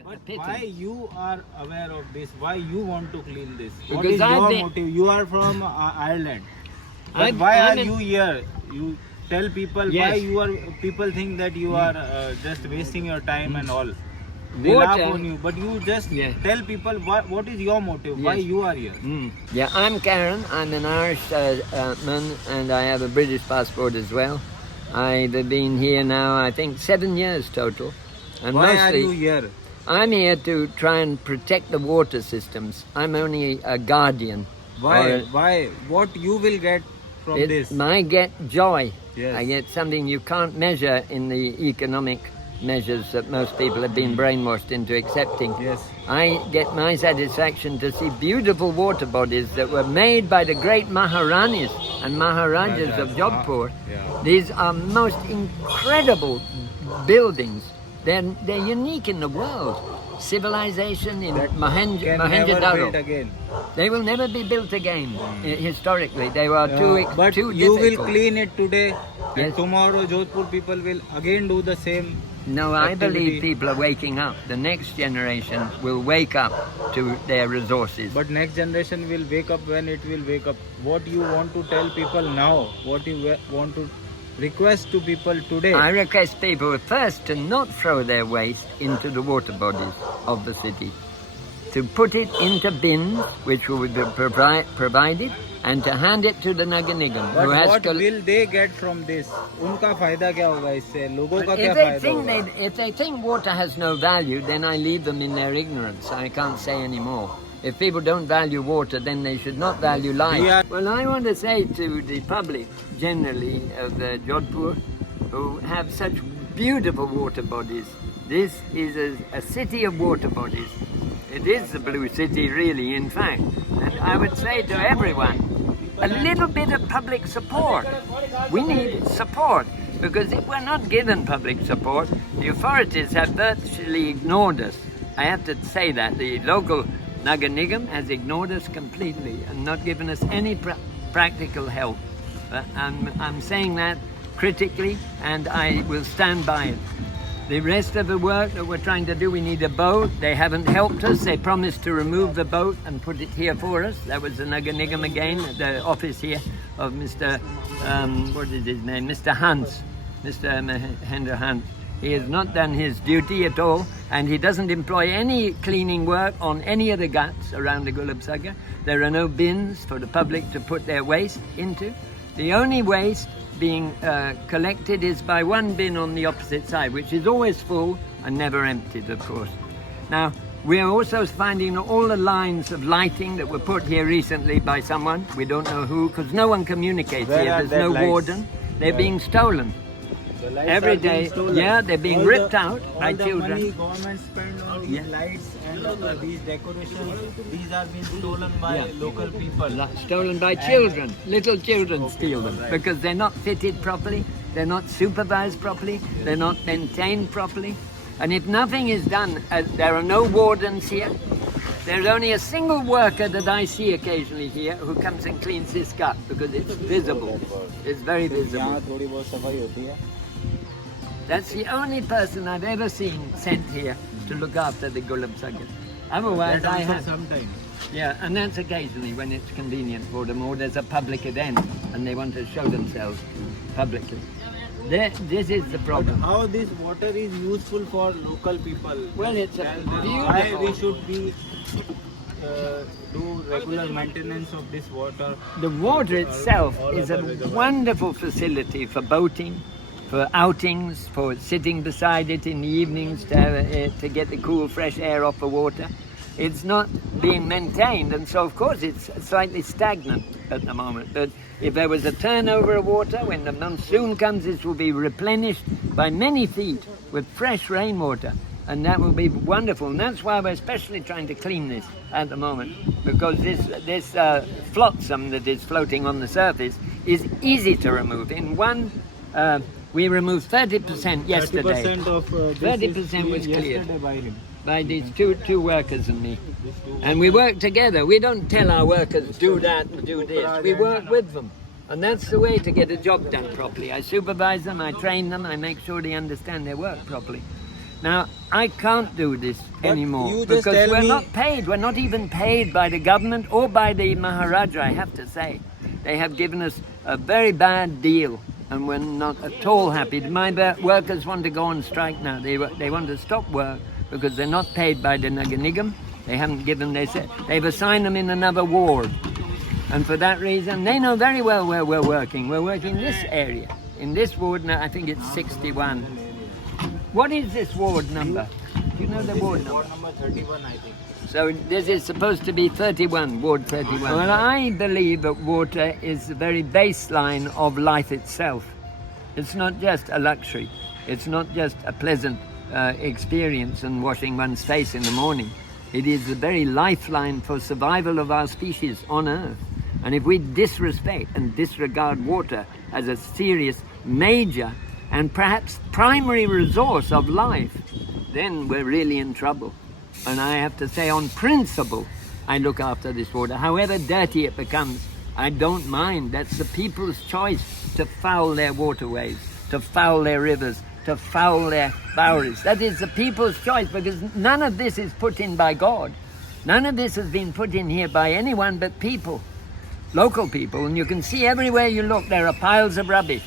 a But pity. why you are aware of this? Why you want to clean this? What Because is I've your been- motive? You are from Ireland. But I'm- why I'm are in- you here? You tell people why Yes. you are. People think that you are just wasting your time and all. They Water- laugh on you, but you just Yeah. tell people what is your motive? Why Yes. you are here? Yeah, I'm Karon. I'm an Irish man, and I have a British passport as well. I've been here now, I think, 7 years total. And Why mostly, are you here? I'm here to try and protect the water systems. I'm only a guardian. Why? Why? What you will get from this? I get joy. Yes. I get something you can't measure in the economic measures that most people have been brainwashed into accepting. Yes. I get my satisfaction to see beautiful water bodies that were made by the great Maharanis and Maharajas of Jodhpur. Yeah. These are most incredible buildings. They're unique in the world. Civilization in Can never Mohenjo-daro. build again. They will never be built again. Historically, they were too But too you will difficult. clean it today, Yes. and tomorrow Jodhpur people will again do the same. No, I believe activity. people are waking up. The next generation will wake up to their resources. But next generation will wake up when it will wake up. What you want to tell people now? What you want to request to people today? I request people first to not throw their waste into the water bodies of the city, to put it into bins, which will be provided, and to hand it to the Nagar Nigam, But who has what to. will they get from this? उनका फायदा क्या होगा इससे? लोगों का क्या If they, फायदा think होगा? if they think water has no value, then I leave them in their ignorance. I can't say any more. If people don't value water, then they should not value life. We are- Well, I want to say to the public generally of Jodhpur, who have such beautiful water bodies, this is a city of water bodies. It is the blue city, really, in fact. And I would say to everyone, a little bit of public support. We need support, because if we're not given public support, the authorities have virtually ignored us. I have to say that. The local Nagar Nigam has ignored us completely and not given us any practical help. I'm saying that critically, and I will stand by it. The rest of the work that we're trying to do, we need a boat. They haven't helped us. They promised to remove the boat and put it here for us. That was the Nagar Nigam again, at the office here of Mr. What is his name? Mr. Hans, Mr. Mahendra Hans. He has not done his duty at all, and he doesn't employ any cleaning work on any of the ghats around the Gulab Sagar. There are no bins for the public to put their waste into. The only waste being collected is by one bin on the opposite side, which is always full and never emptied, of course. Now, we are also finding all the lines of lighting that were put here recently by someone, we don't know who, because no one communicates Where here, are there's their no lights? warden. They're being stolen. The lights Every are being day, stolen. yeah, they're being All ripped the- out by all the children. money government spend on these Yeah. lights and these decorations, these are being stolen by local people. Stolen by children. Little children steal them because they're not fitted properly, they're not supervised properly, they're not maintained properly. And if nothing is done, there are no wardens here. There's only a single worker that I see occasionally here who comes and cleans this gut because it's visible. It's very visible. यहाँ थोड़ी बहुत सफाई होती है. That's the only person I've ever seen sent here to look after the Gulab Sagar. Otherwise, That I also have. sometimes. Yeah, and that's occasionally when it's convenient for them, or there's a public event and they want to show themselves publicly. This is the problem. How this water is useful for local people? Well, it's a Tell them beautiful- why we should be do regular maintenance of this water. The water itself is a wonderful facility for boating, for outings, for sitting beside it in the evenings to get the cool, fresh air off the water. It's not being maintained, and so of course it's slightly stagnant at the moment. But if there was a turnover of water, when the monsoon comes, this will be replenished by many feet with fresh rainwater, and that will be wonderful. And that's why we're especially trying to clean this at the moment, because this flotsam that is floating on the surface is easy to remove. In one, we removed 30% yesterday. 30% of 30% was cleared yesterday by him. by these two workers and me. And we work together. We don't tell our workers, do that and do this. We work with them. And that's the way to get a job done properly. I supervise them, I train them, I make sure they understand their work properly. Now, I can't do this But anymore you just because tell we're me- not paid. We're not even paid by the government or by the Maharaja, I have to say. They have given us a very bad deal and we're not at all happy. My workers want to go on strike now. They want to stop work because they're not paid by the Nagar Nigam. They haven't given, they've assigned them in another ward. And for that reason, they know very well where we're working. We're working in this area. In this ward now, I think it's 61. What is this ward number? Do you know the ward number? Ward number 31, I think. So this is supposed to be 31, Ward 31. Well, I believe that water is the very baseline of life itself. It's not just a luxury. It's not just a pleasant experience and washing one's face in the morning. It is the very lifeline for survival of our species on Earth. And if we disrespect and disregard water as a serious, major, and perhaps primary resource of life, then we're really in trouble. And I have to say, on principle, I look after this water. However dirty it becomes, I don't mind. That's the people's choice to foul their waterways, to foul their rivers, to foul their Baories. That is the people's choice, because none of this is put in by God. None of this has been put in here by anyone but people, local people. And you can see everywhere you look, there are piles of rubbish,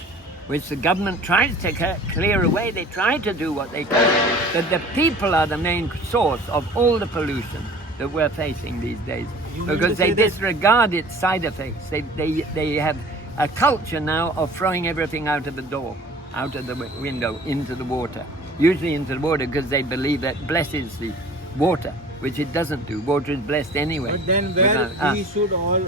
which the government tries to clear away. They try to do what they can. But the people are the main source of all the pollution that we're facing these days, because they disregard its side effects. They have a culture now of throwing everything out of the door, out of the window, into the water. Usually into the water because they believe that blesses the water, which it doesn't do. Water is blessed anyway. But then where we should all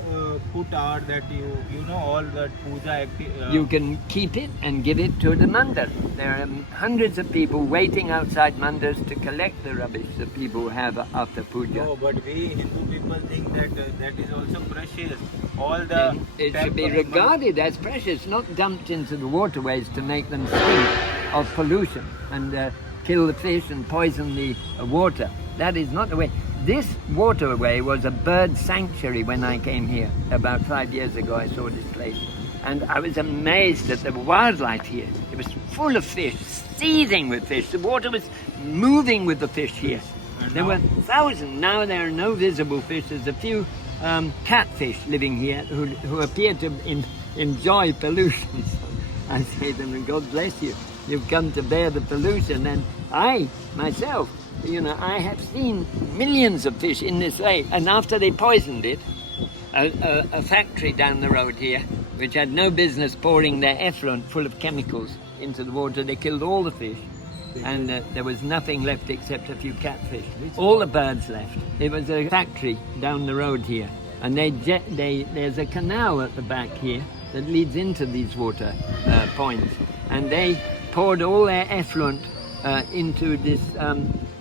put our that you know all that puja you can keep it and give it to the mandir. There are hundreds of people waiting outside mandirs to collect the rubbish that people have after puja. No, but we Hindu people think that that is also precious. All the Then it should be regarded as precious, not dumped into the waterways to make them stink of pollution and kill the fish and poison the water. That is not the way. This waterway was a bird sanctuary when I came here about 5 years ago. I saw this place and I was amazed at the wildlife here. It was full of fish, seething with fish. The water was moving with the fish here. There were thousands. Now there are no visible fish. There's a few catfish living here who appear to enjoy pollution. I say to them, God bless you. You've come to bear the pollution. And I, myself, I have seen millions of fish in this lake. And after they poisoned it, a factory down the road here, which had no business pouring their effluent full of chemicals into the water, they killed all the fish. And there was nothing left except a few catfish. All the birds left. It was a factory down the road here. And there's a canal at the back here that leads into these water points. And they poured all their effluent into this,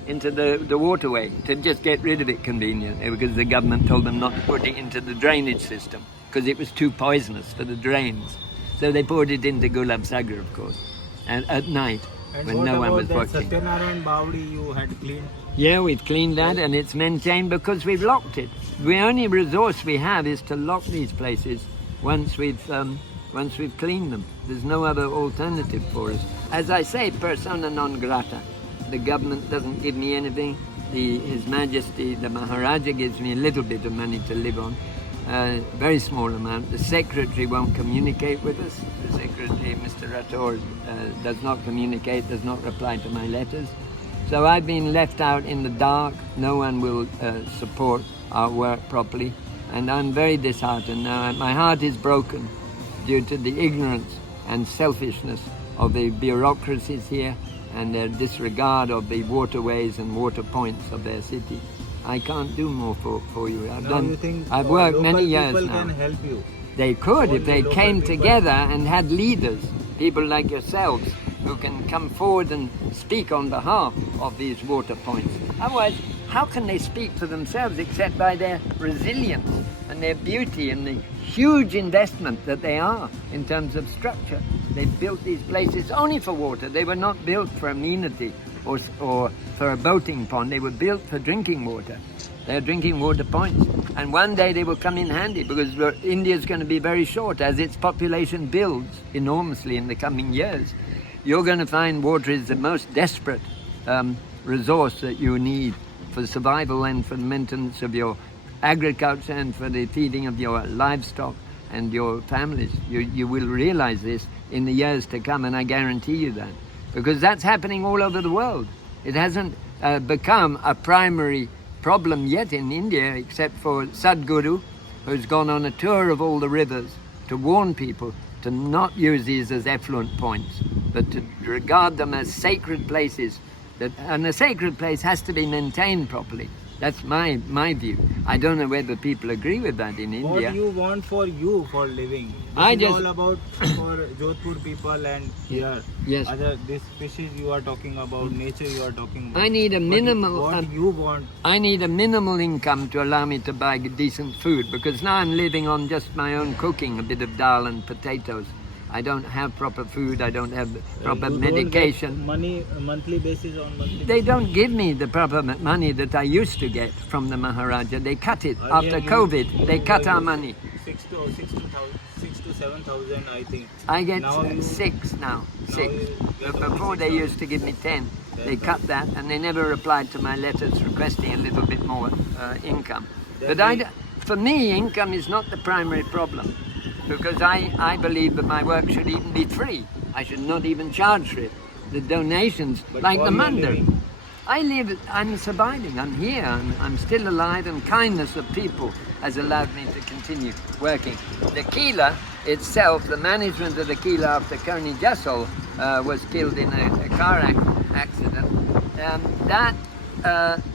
into the waterway to just get rid of it conveniently, because the government told them not to put it into the drainage system because it was too poisonous for the drains. So they poured it into Gulab Sagar, of course, and at night. And when no one was that watching. Satyanarayan Baori you had cleaned? Yeah, we've cleaned that and it's maintained because we've locked it. The only resource we have is to lock these places once we've cleaned them. There's no other alternative for us. As I say, persona non grata. The government doesn't give me anything. His Majesty, the Maharaja, gives me a little bit of money to live on. Very small amount. The secretary won't communicate with us. The secretary, Mr. Rajan, does not communicate, does not reply to my letters. So I've been left out in the dark. No one will support our work properly. And I'm very disheartened now. My heart is broken due to the ignorance and selfishness of the bureaucracies here and their disregard of the waterways and water points of their city. I can't do more for you. I've worked many years people now. Can help you. They could if they came people. together and had leaders, people like yourselves, who can come forward and speak on behalf of these water points. Otherwise, how can they speak for themselves except by their resilience and their beauty and the huge investment that they are in terms of structure? They built these places only for water. They were not built for amenity or for a boating pond. They were built for drinking water. They're drinking water points. And one day they will come in handy, because India's going to be very short as its population builds enormously in the coming years. You're going to find water is the most desperate resource that you need for survival and for the maintenance of your agriculture and for the feeding of your livestock and your families. You will realize this in the years to come, and I guarantee you that, because that's happening all over the world. It hasn't become a primary problem yet in India, except for Sadhguru, who's gone on a tour of all the rivers to warn people to not use these as effluent points, but to regard them as sacred places. And a sacred place has to be maintained properly. That's my view. I don't know whether people agree with that in India. What you want for you for living? This is all about for Jodhpur people and here. Yes. This species you are talking about, nature you are talking about. I need a minimal. What you want? I need a minimal income to allow me to buy decent food, because now I'm living on just my own cooking, a bit of dal and potatoes. I don't have proper food. I don't have proper medication. Don't get money monthly basis on monthly. They don't give me the proper money that I used to get from the Maharaja. They cut it after COVID. They cut our money. 6,000 to 7,000, I think. I get Now six now. Six. you get Before they used to give me 10. They cut that, and they never replied to my letters requesting a little bit more income. But for me, income is not the primary problem, because I believe that my work should even be free. I should not even charge for it. The donations, But like how the you are mandir. living? I'm surviving, I'm here, I'm still alive, and kindness of people has allowed me to continue working. The Kila itself, the management of the Kila after Karon Jassol was killed in a car accident,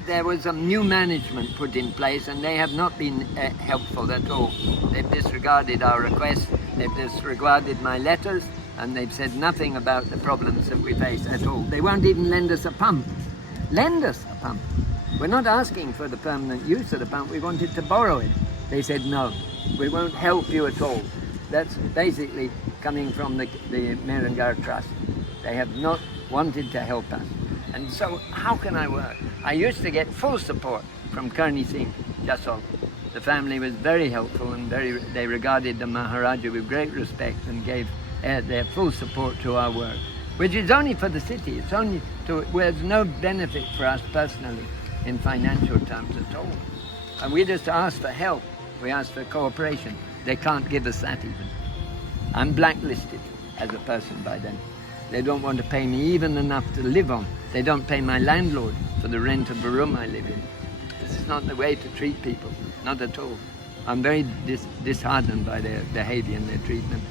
there was a new management put in place, and they have not been helpful at all. They've disregarded our requests, they've disregarded my letters, and they've said nothing about the problems that we face at all. They won't even lend us a pump. Lend us a pump. We're not asking for the permanent use of the pump, we wanted to borrow it. They said no, we won't help you at all. That's basically coming from the Merangar Trust. They have not wanted to help us. And so how can I work? I used to get full support from Karon Singh Jassol. The family was very helpful, and they regarded the Maharaja with great respect and gave their full support to our work, which is only for the city. It's only there's no benefit for us personally in financial terms at all. And we just ask for help. We ask for cooperation. They can't give us that even. I'm blacklisted as a person by them. They don't want to pay me even enough to live on. They don't pay my landlord for the rent of the room I live in. This is not the way to treat people, not at all. I'm very disheartened by their behavior and their treatment.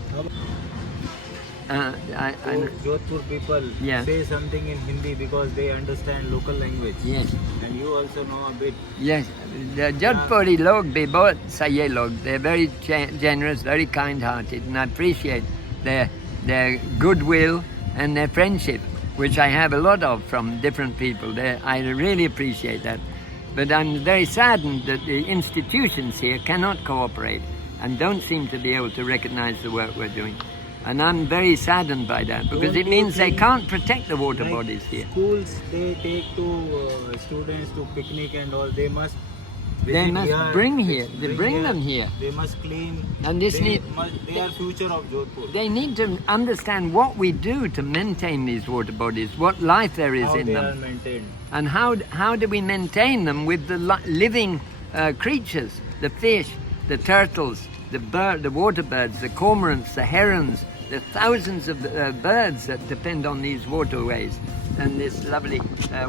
Jodhpur people say something in Hindi because they understand local language. Yes. And you also know a bit. Yes. The Jodhpuri log bhi bahut saye log. They're very generous, very kind-hearted, and I appreciate their goodwill and their friendship, which I have a lot of from different people. I really appreciate that. But I'm very saddened that the institutions here cannot cooperate and don't seem to be able to recognize the work we're doing. And I'm very saddened by that, because it means they can't protect the water bodies here. Schools, they take to students to picnic and all. They must bring them here. They must clean. And they are future of Jodhpur. They need to understand what we do to maintain these water bodies, what life there is in them. How they are maintained. And how do we maintain them with the living creatures, the fish, the turtles, the water birds, the cormorants, the herons, the thousands of birds that depend on these waterways, and this lovely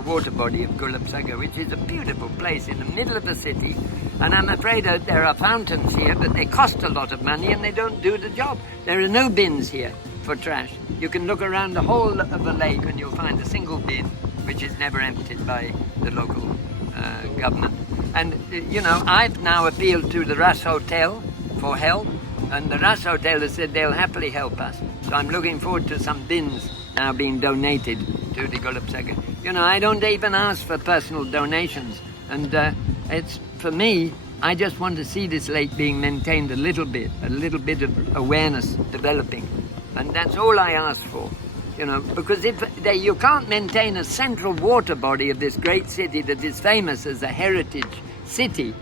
water body of Gulab Sagar, which is a beautiful place in the middle of the city. And I'm afraid that there are fountains here, but they cost a lot of money and they don't do the job. There are no bins here for trash. You can look around the whole of the lake and you'll find a single bin, which is never emptied by the local government. And, I've now appealed to the Ras Hotel for help, and the Ras Hotel has said they'll happily help us. So I'm looking forward to some bins now being donated to the Gulab Sagar. I don't even ask for personal donations, and it's, for me, I just want to see this lake being maintained a little bit of awareness developing, and that's all I ask for. Because you can't maintain a central water body of this great city that is famous as a heritage city,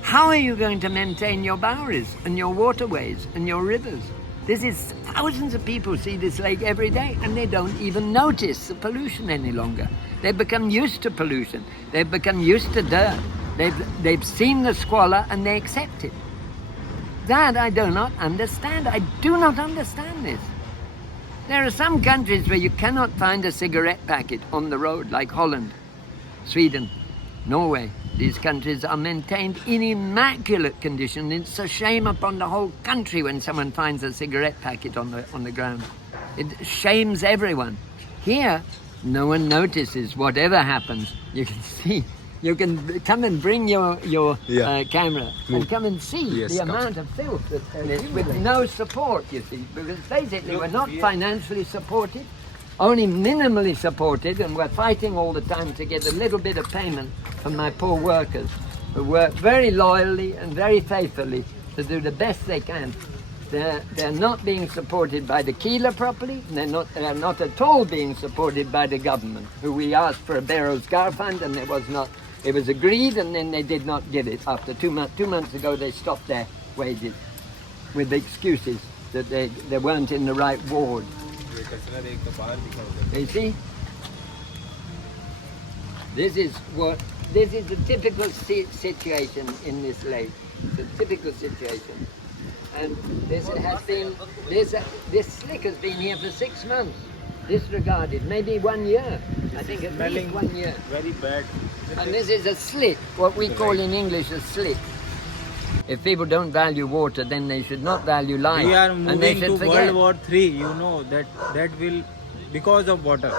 how are you going to maintain your Baories and your waterways and your rivers? This is thousands of people see this lake every day, and they don't even notice the pollution any longer. They've become used to pollution. They've become used to dirt. They've seen the squalor and they accept it. That I do not understand. I do not understand this. There are some countries where you cannot find a cigarette packet on the road, like Holland, Sweden, Norway. These countries are maintained in immaculate condition. It's a shame upon the whole country when someone finds a cigarette packet on the ground. It shames everyone. Here, no one notices whatever happens. You can see. You can come and bring your camera and come and see the amount of filth that there is with no support, you see, because basically we're not financially supported, only minimally supported, and we're fighting all the time to get a little bit of payment from my poor workers who work very loyally and very faithfully to do the best they can. They're not being supported by the Keeler properly. They're not at all being supported by the government, who we asked for a Baories fund, and it was agreed, and then they did not give it. After 2 months, 2 months ago, they stopped their wages with excuses that they weren't in the right ward. You see, this is a typical situation in this lake. It's a typical situation. And this slick has been here for 6 months, disregarded, maybe 1 year. I think at least 1 year. Very bad. And this is a slit, what we call in English a slit. If people don't value water, then they should not value life. We are and they moving should to forget. World War III, you know, that will, because of water.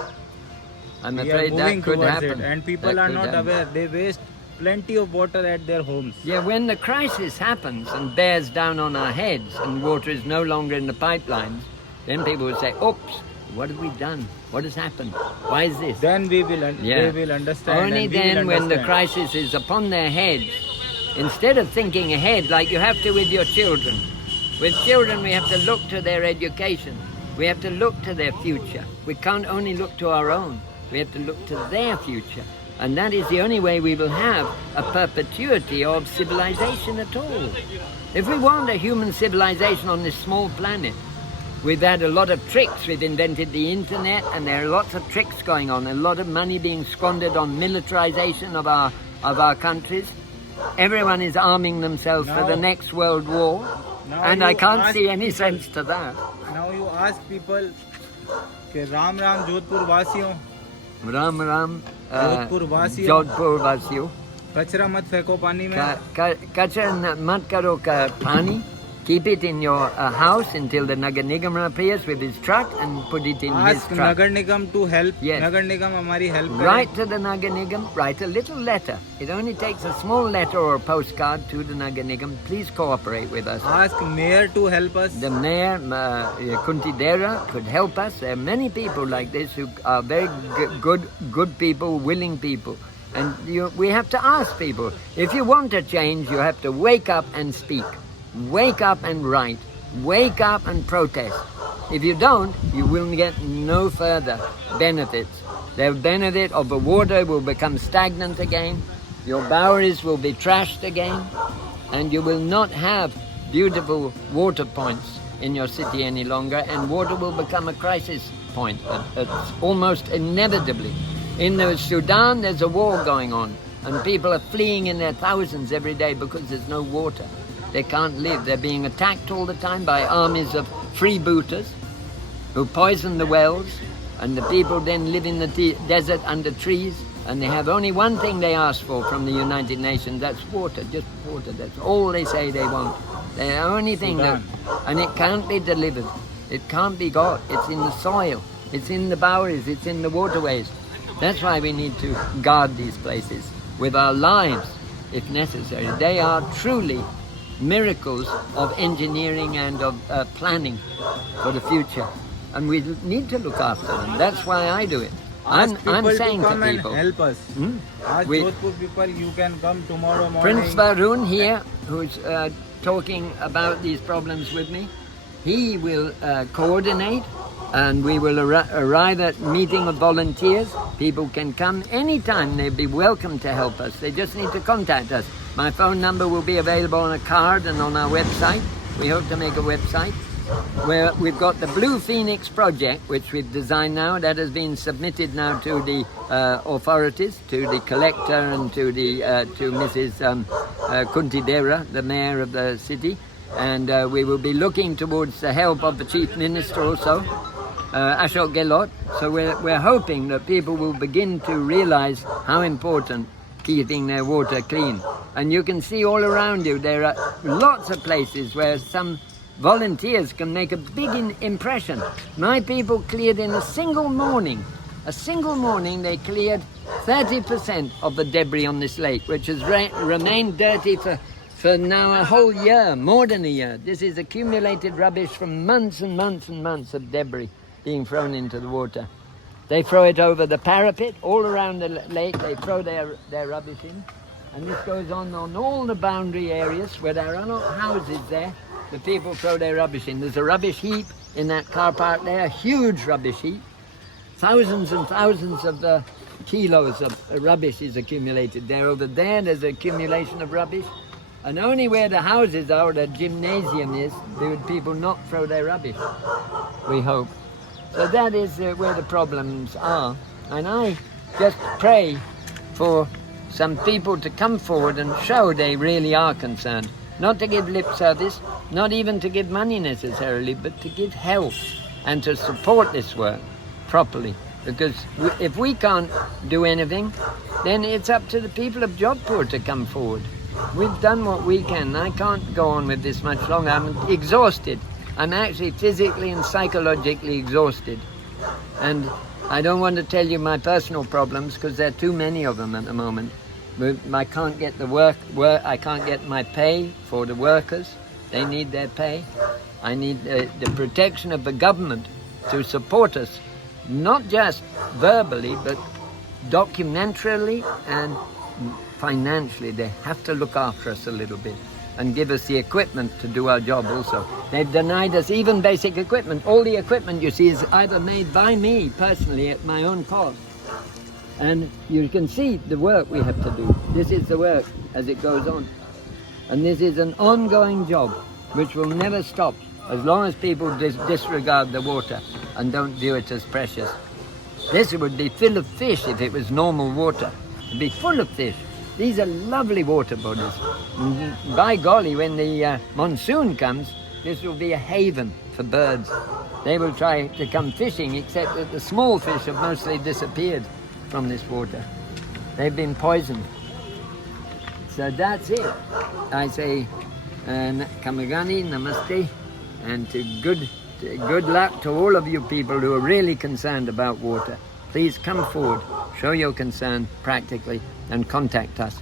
I'm We are afraid moving that could towards happen. it, and people That are could not happen. aware. They waste plenty of water at their homes. Yeah, when the crisis happens and bears down on our heads and water is no longer in the pipelines, then people will say, oops, what have we done? What has happened? Why is this? Then they will understand. Only and we then, will when the understand. crisis is upon their heads, instead of thinking ahead like you have to with your children. With children, we have to look to their education. We have to look to their future. We can't only look to our own. We have to look to their future. And that is the only way we will have a perpetuity of civilization at all. If we want a human civilization on this small planet, we've had a lot of tricks. We've invented the internet, and there are lots of tricks going on. A lot of money being squandered on militarization of our countries. Everyone is arming themselves for the next world war, and I can't see any sense to that. Now you ask people, Ram Ram Jodhpur Vasiyon, Ram Ram, Jodhpur Vasiyon, Jodhpur Vasiyon, कचरा मत फेंको पानी में. Kachra mat karo ka pani. Keep it in your house until the Nagar Nigam appears with his truck, and put it in his Ask truck. Nagar Nigam to help. Yes. Nagar Nigam हमारी help करे. Write to the Nagar Nigam, write a little letter. It only takes a small letter or a postcard to the Nagar Nigam. Please cooperate with us. Ask mayor to help us. The mayor, Kunti Dera, could help us. There are many people like this who are very good people, willing people. And we have to ask people. If you want a change, you have to wake up and speak. Wake up and write. Wake up and protest. If you don't, you will get no further benefits. The benefit of the water will become stagnant again. Your Baories will be trashed again. And you will not have beautiful water points in your city any longer. And water will become a crisis point. It's almost inevitably. In the Sudan, there's a war going on. And people are fleeing in their thousands every day because there's no water. They can't live. They're being attacked all the time by armies of freebooters who poison the wells, and the people then live in the desert under trees, and they have only one thing they ask for from the United Nations, that's water, just water. That's all they say they want. The only thing and it can't be delivered. It can't be got. It's in the soil. It's in the Baories. It's in the waterways. That's why we need to guard these places with our lives, if necessary. They are truly miracles of engineering and of planning for the future, and we need to look after them. That's why I do it. I'm saying to people, help us. Ask Jodhpur people, you can come tomorrow morning. Prince Varun here, who's talking about these problems with me, he will coordinate, and we will arrive at meeting of volunteers. People can come anytime. They'd be welcome to help us. They just need to contact us. My phone number will be available on a card and on our website. We hope to make a website. where we've got the Blue Phoenix project, which we've designed now, that has been submitted now to the authorities, to the collector and to Mrs. Kuntidera, the mayor of the city. And we will be looking towards the help of the Chief Minister also, Ashok Gehlot. So we're hoping that people will begin to realize how important keeping their water clean. And you can see all around you, there are lots of places where some volunteers can make a big impression. My people cleared in a single morning they cleared 30% of the debris on this lake, which has remained dirty for now a whole year, more than a year. This is accumulated rubbish from months and months and months of debris being thrown into the water. They throw it over the parapet, all around the lake, they throw their rubbish in. And this goes on all the boundary areas where there are no houses there. The people throw their rubbish in. There's a rubbish heap in that car park there, a huge rubbish heap. Thousands and thousands of kilos of rubbish is accumulated there. Over there's an accumulation of rubbish. And only where the houses are, the gymnasium is, would people not throw their rubbish, we hope. So that is where the problems are. And I just pray for some people to come forward and show they really are concerned. Not to give lip service, not even to give money necessarily, but to give help and to support this work properly. Because if we can't do anything, then it's up to the people of Jodhpur to come forward. We've done what we can. I can't go on with this much longer. I'm exhausted. I'm actually physically and psychologically exhausted. And I don't want to tell you my personal problems because there are too many of them at the moment. I can't get the work. I can't get my pay for the workers. They need their pay. I need the protection of the government to support us, not just verbally, but documentarily and financially. They have to look after us a little bit and give us the equipment to do our job also. They've denied us even basic equipment. All the equipment you see is either made by me personally at my own cost. And you can see the work we have to do. This is the work as it goes on. And this is an ongoing job which will never stop as long as people disregard the water and don't view it as precious. This would be full of fish if it was normal water. It would be full of fish. These are lovely water bodies. By golly, when the monsoon comes, this will be a haven for birds. They will try to come fishing, except that the small fish have mostly disappeared from this water. They've been poisoned. So that's it. I say Kamagani, Namaste, and good luck to all of you people who are really concerned about water. Please come forward, show your concern practically, and contact us.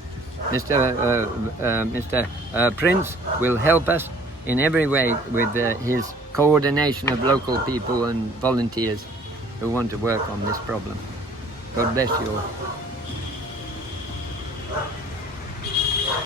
Mr. Prince will help us in every way with his coordination of local people and volunteers who want to work on this problem. God bless you all.